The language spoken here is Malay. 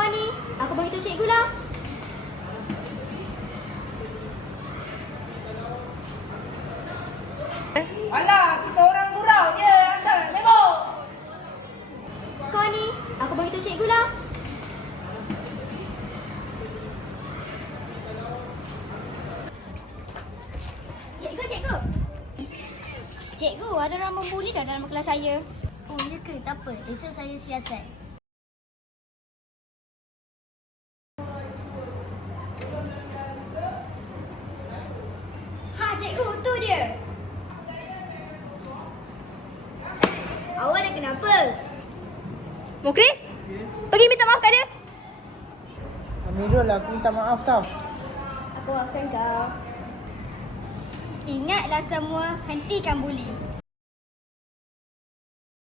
Kau ni, aku beritahu cikgu lah. Alah, kita orang gurau je. Asal nak sibuk. Kau ni, aku beritahu cikgu lah. Cikgu, cikgu. Cikgu, ada orang membuli dah dalam kelas saya. Oh, ya ke? Tak apa. Esok saya siasat. Ha, cikgu, tu dia. Awak dah kenapa? Mukri? Pergi minta maaf kat dia. Amirul, aku minta maaf tau. Aku maafkan kau. Ingatlah semua, hentikan buli.